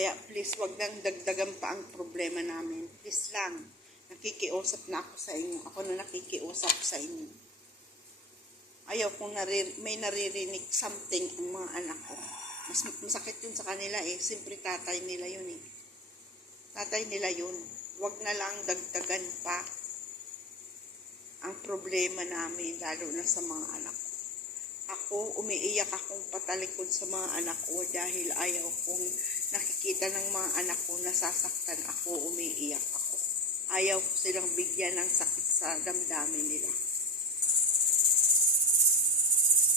Kaya please, wag nang dagdagan pa ang problema namin. Please lang. Nakikiusap na ako sa inyo. Ako na nakikiusap sa inyo. Ayaw kong may naririnig something ang mga anak ko. Masakit yun sa kanila eh. Siyempre tatay nila yun eh. Tatay nila yun. Wag na lang dagdagan pa ang problema namin, lalo na sa mga anak ko. Ako, umiiyak akong patalikod sa mga anak ko dahil ayaw kong nakikita ng mga anak ko nasasaktan ako, umiiyak ako. Ayaw ko silang bigyan ng sakit sa damdamin nila.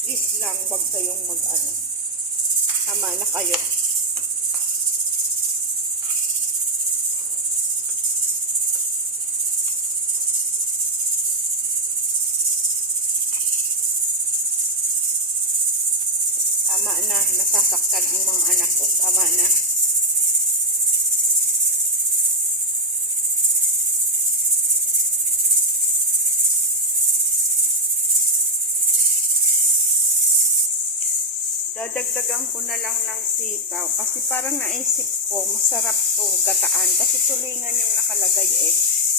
Please lang, wag kayong mag-ano. Tama na kayo. Tama na, nasasaktan ang mga anak ko. Tama na. Dadagdagan ko na lang ng sitaw kasi parang naisip ko masarap to gataan kasi tulingan yung nakalagay eh.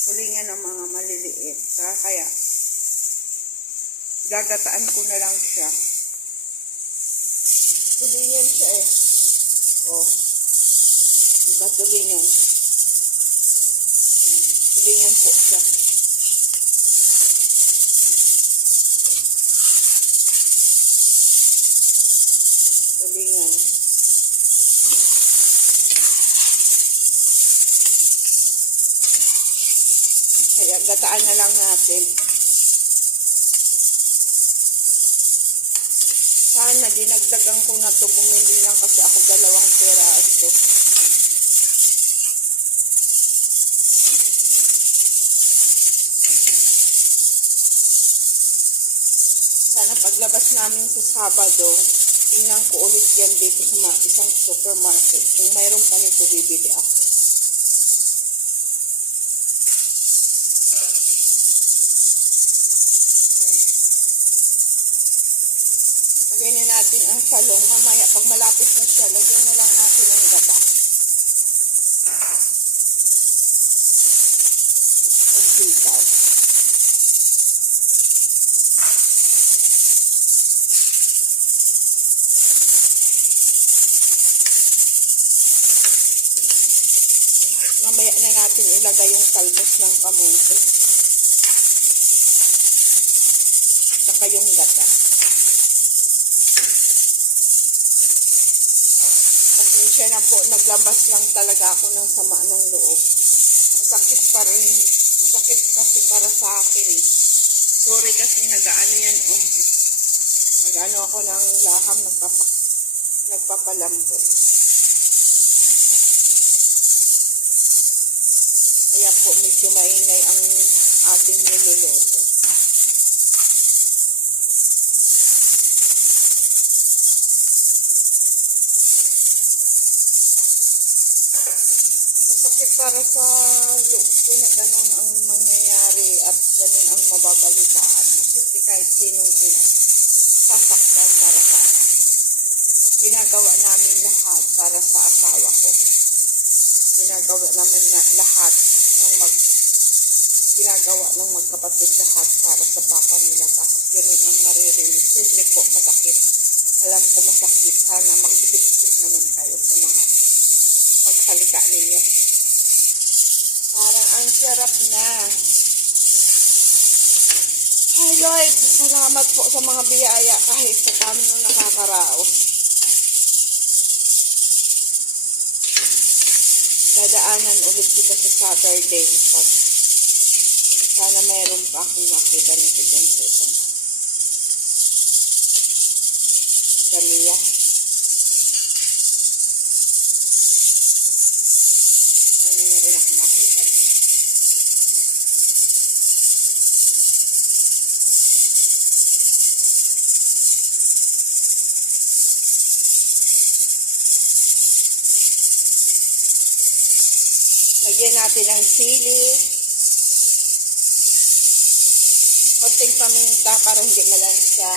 Tulingan ng mga maliliit. Kaya gagataan ko na lang siya. Tulingan siya eh. Oh. Diba tulingan? Tulingan po siya. Tulingan. Kaya gataan na lang natin. Sana dinagdagan ko na to. Bumili lang kasi ako 2 peraso. Sana paglabas namin sa Sabado, tingnan ko ulit yan dito sa isang supermarket. Kung mayroon pa nito, bibili ako. Lagyan na natin ang salong. Mamaya, pag malapit na siya, lagyan na lang natin ang gata. Ang sitaw. Mamaya na natin ilagay yung talbos ng kamote. Saka yung gata. Pasensya na po, naglabas lang talaga ako ng sama ng loob. Masakit pa rin. Masakit kasi para sa akin eh. Sorry kasi nag-ano yan oh. Nag-ano ako ng laham, nagpapalambot. Kaya po medyo maingay ang ating niluluto. Masakit para sa loob ko na gano'n ang mangyayari at gano'n ang mababalitaan. Siyempre kahit sinong ina, sasaktan para sa akin. Ginagawa namin lahat para sa asawa ko. Ginagawa namin lahat ginagawa ng magkapatid lahat para sa papa nila. Tapos ganun ang maririnig. Siyempre po masakit. Alam ko masakit. Sana mag-isip-isip naman kayo sa mga pagsalita ninyo. Parang ang sarap na. Hi Lord, salamat po sa mga biyaya kahit sa kami nung nakakaraos. Dadaanan ulit kita sa Saturday. Sana mayroon pa akong makita nito dyan sa isang Gamiya. Sana mayroon akong makita nito. Lagyan natin ang sili. Konting paminta para hindi malansa.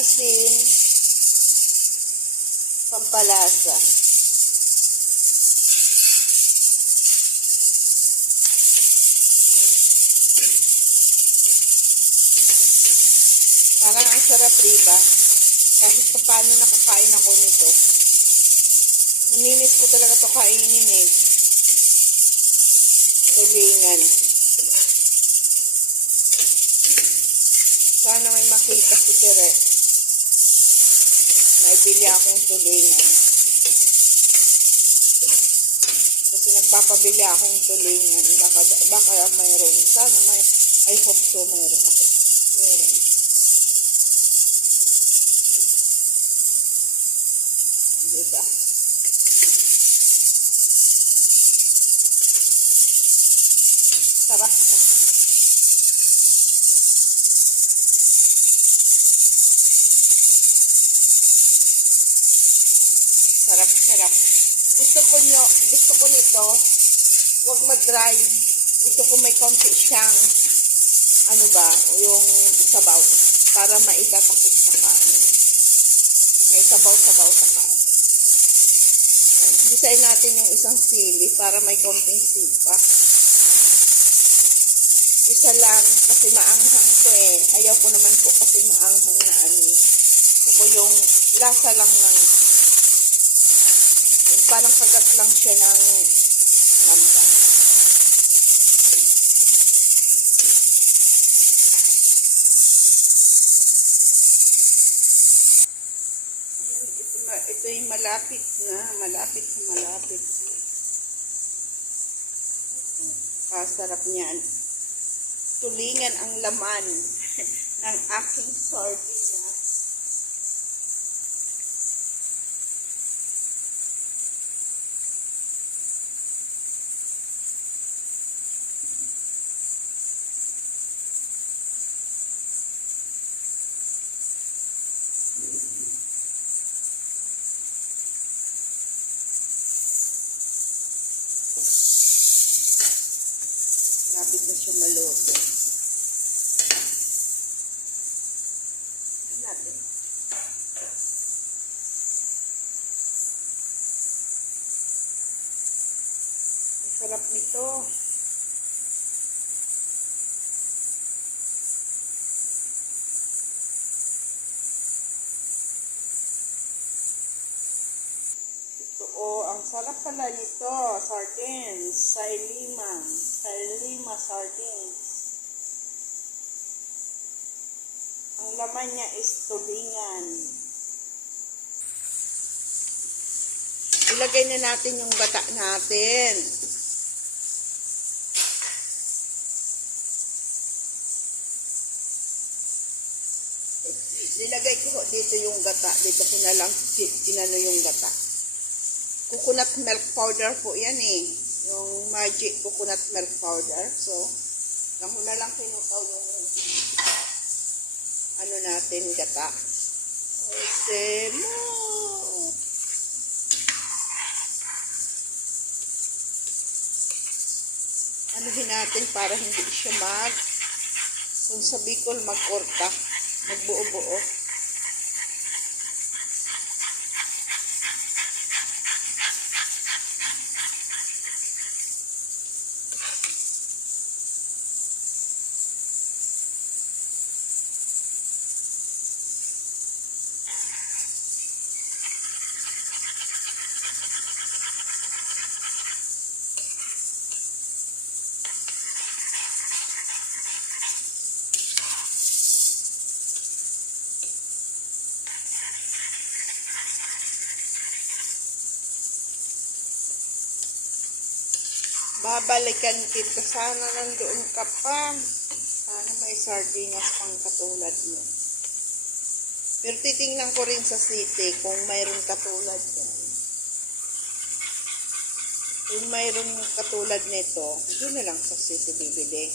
Asin. Pampalasa. Parang ang sarap, diba? Kahit pa paano nakakain ako nito. Namimiss ko talaga to kainin eh. Tulingan. Sana may makita si Tere. Naibili akong tulingan. Kasi nagpapabili akong tulingan. Baka mayroon. Sana may, I hope so mayroon ako. Mayroon. Diba? Sarap na. Sarap. Gusto ko nito, wag ma-dry. Gusto ko may konti siyang, ano ba, yung sabaw, para maitatapos sa kanin. May sabaw-sabaw sa kanin. Bisayin natin yung isang sili para may konting sipa. Isa lang, kasi maanghang ko eh. Ayaw ko naman po kasi maanghang na ano. Gusto ko yung lasa lang ng parang kagat lang siya ng lamba. Ayan, ito yung malapit na. Sarap niyan. Tulingan ang laman ng aking sardinas. Lapit na siya maluto. Natin. Ang sarap nito. Ang sarap pala nito, sardines, Sailima sardines. Ang laman niya is tulingan. Ilagay na natin yung gata natin. Nilagay ko dito yung gata. Dito ko na lang tinano yung gata. Coconut milk powder po yan eh. Yung magic coconut milk powder. So, lang na lang pinutaw yung ano natin, gata. Ose mo! Anuhin natin para hindi siya kung sa Bicol magkorta, magbuo-buo. Babalikan kita. Sana nandoon ka pa. Sana may sardinas pang katulad mo. Pero titingnan ko rin sa city kung mayroon katulad yan. Kung mayroon katulad nito, doon na lang sa city bibili.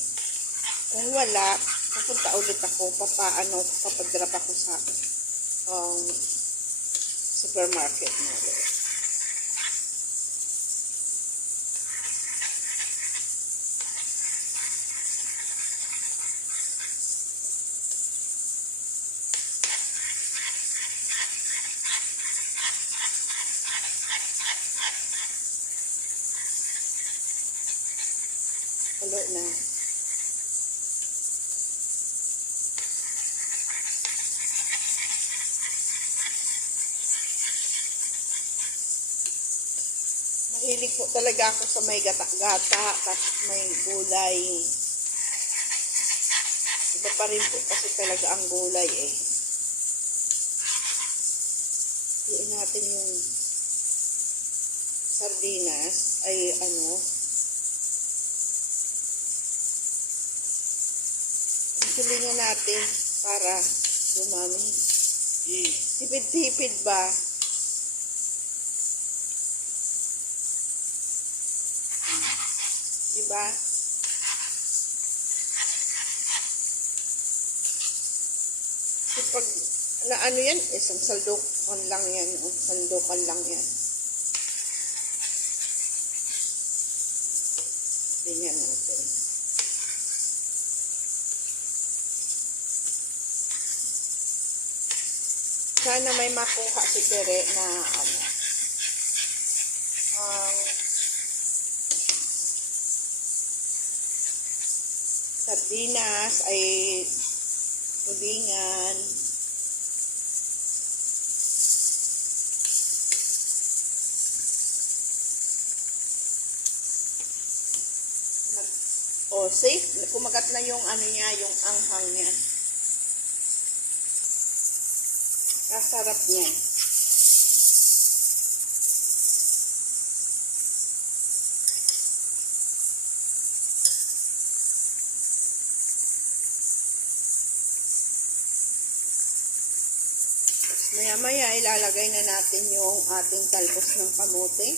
Kung wala, pupunta ulit ako. Papadrop ako sa supermarket na ulit. Halo na. Mahilig po talaga ako sa may gata-gata, tapos may gulay. Iba pa rin po kasi talaga ang gulay eh. Iyan natin yung sardinas ay insulinan natin para dumami. Tipid-tipid ba? Diba? Pag na ano yan, isang saldukan lang yan. Saldukan lang yan. Tingnan natin. Sana may makuha si Tere na sardinas ay tulingan. O, safe. Kumagat na yung niya, yung anghang niya. Kasarap niya. Maya-maya ilalagay na natin yung ating talbos ng kamote.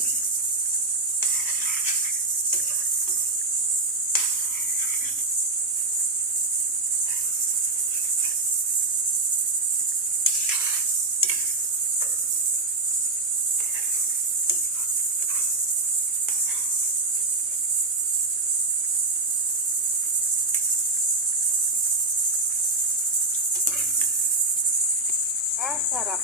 Sarap.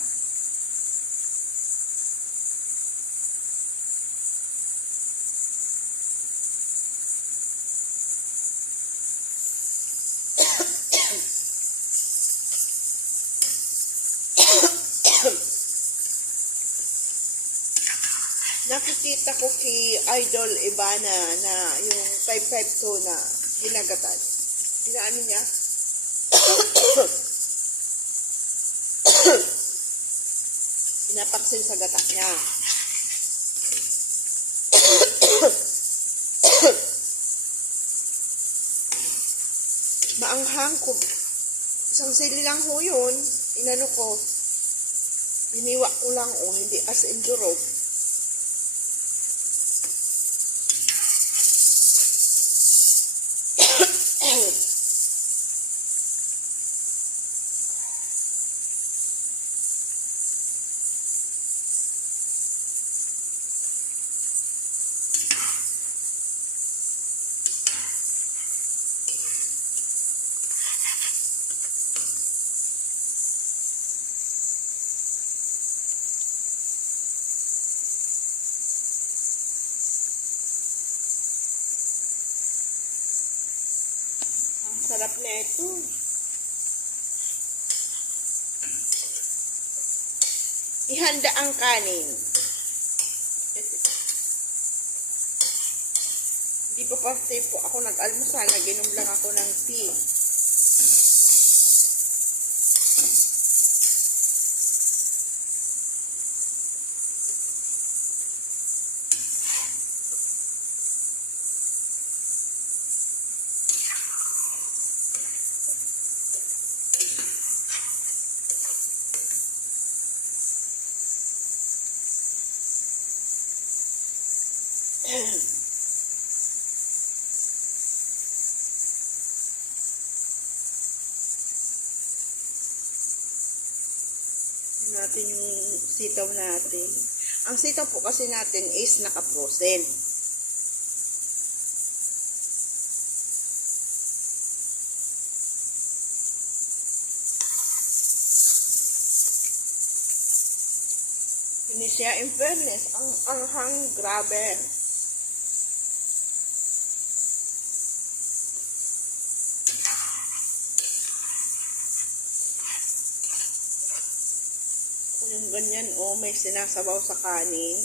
Nakikita ko kay Idol Ibana na yung 552 na ginagatan. Ano niya? Pinapaksil sa gata niya. Maanghang ko. Isang sili lang ho yun. Inano ko. Iniwa ko lang hindi as in durog. Sarap na ito. Ihanda ang kanin. Hindi pa pasti po ako nag-almusal. Naginom lang ako ng tea. Natin yung sitaw natin. Ang sitaw po kasi natin is naka-frozen. Hindi siya, in fairness, ang anghang grabe. yung ganyan, oh, may sinasabaw sa kanin.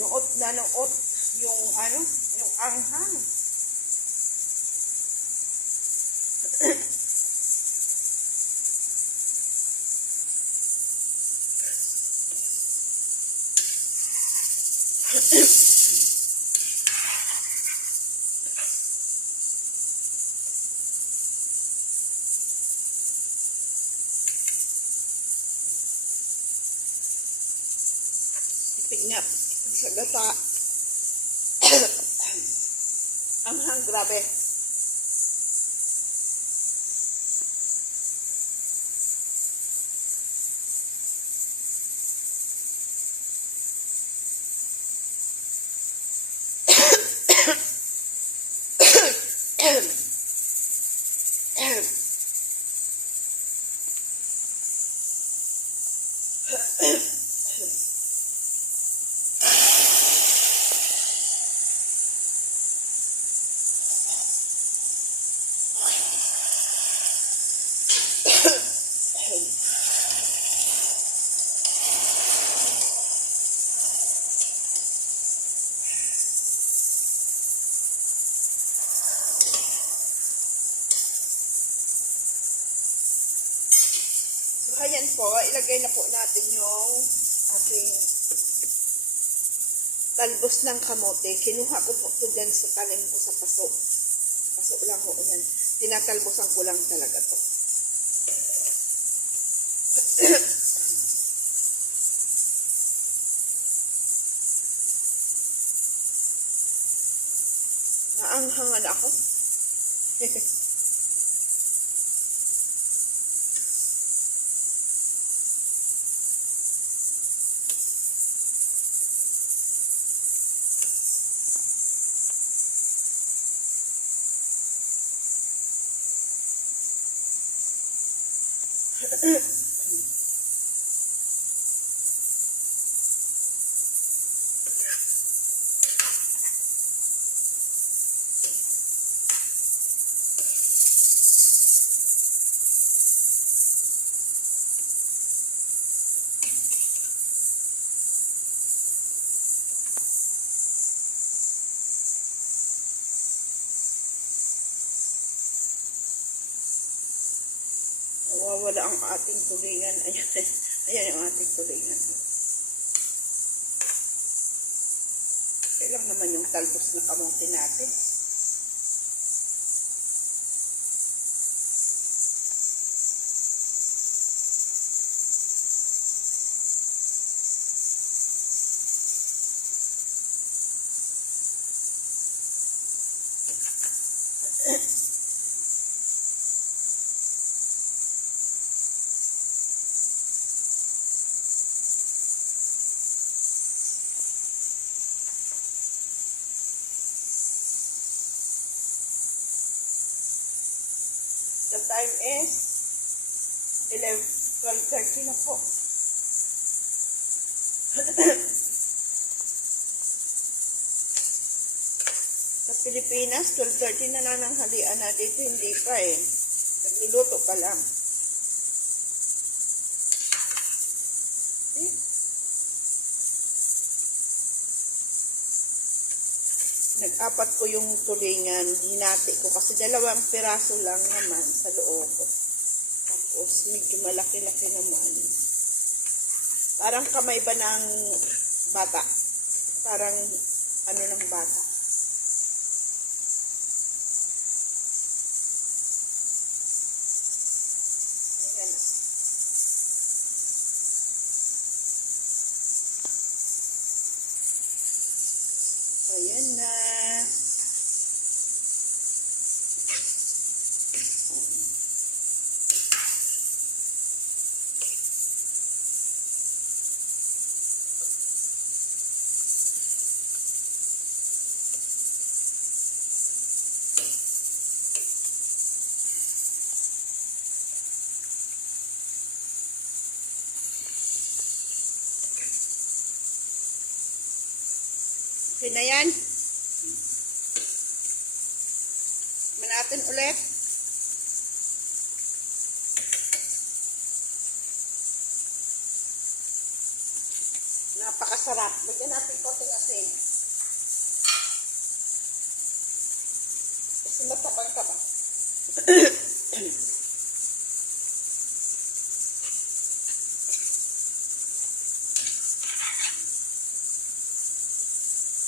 Yung ot na ng ot, yung ano, yung anghang. Tipig nga sa gata. Anghang, grabe. Ayan po, ilagay na po natin yung ating talbos ng kamote. Kinuha ko po ito dyan sa talim ko sa paso. Paso lang po yan. Tinatalbosan ko lang talaga to. Naanghangan ako. Wala ang ating tulingan. Ayan, ayan ang ating tulingan. Kailang naman yung talbos na kamote natin. The time is 12:30 na po. Sa Pilipinas, 12:30 na lang ang halian na dito, hindi pa eh. Nagluluto pa lang. Eh? Nag-apat ko yung tulingan, hinati ko kasi 2 piraso lang naman sa loob. Tapos medyo malaki-laki naman. Parang kamay ba ng bata? Parang ano ng bata. Ayan. Ayan na. Okay na yan. Natin ulit. Napakasarap. Bigyan natin konting asin. Kasi matabang ka ba?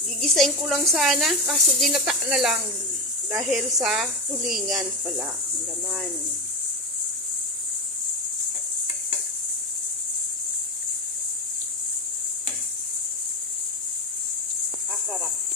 Gigisain ko lang sana, kaso dinata na lang. Dahil sa tulingan pala ang laman. Sarap.